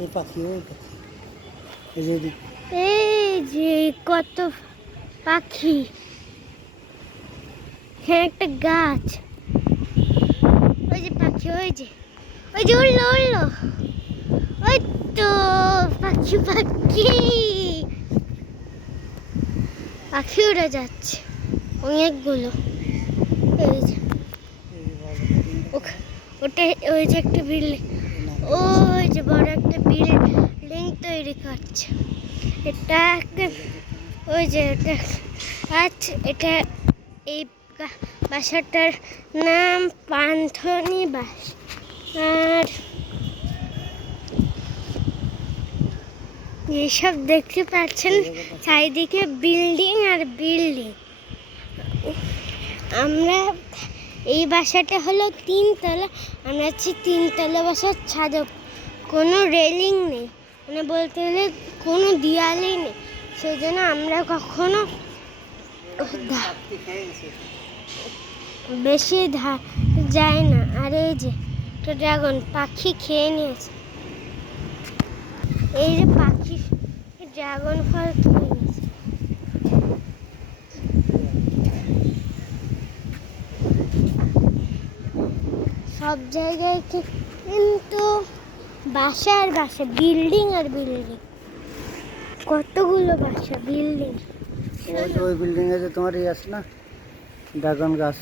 এই পাখি ওই পাখি। এই যে এই যে কত পাখি। হ্যাঁ একটা গাছ। ওই যে পাখি ওই যে। ওই যে উড়লো উড়লো। পাখি পাখি। পাখি উড়ে যাচ্ছে। অনেকগুলো। এই যে। ওটা ওই যে একটা বিল্ডিং। ওই যে বড় একটা বিল্ডিং তৈরি করছে। এটা ওই যে এটা। আচ্ছা এটা এই বাসাটার নাম পান্থনি বাস। আর এইসব দেখতে পাচ্ছেন চারিদিকে বিল্ডিং আর বিল্ডিং। আমরা এই বাসাটা হলো তিনতলা, আমরা হচ্ছে তিনতলা বাসার ছাদে কোনো রেলিং নেই মানে বলতে গেলে কোনো দেয়ালই নেই। সেই জন্য আমরা কখনো। বেশি ধা যায় না। আর এই যে একটা ড্রাগন পাখি খেয়ে নিয়েছে। এই যে পাখি ড্রাগন ফল খেয়ে নিয়েছে সব জায়গায় কিন্তু বাসা আর বাসা বিল্ডিং আর বিল্ডিং কতগুলো বাসা বিল্ডিং ওই বিল্ডিং এ যে তোমার ইয়ে আছে না, ড্রাগন গাছ।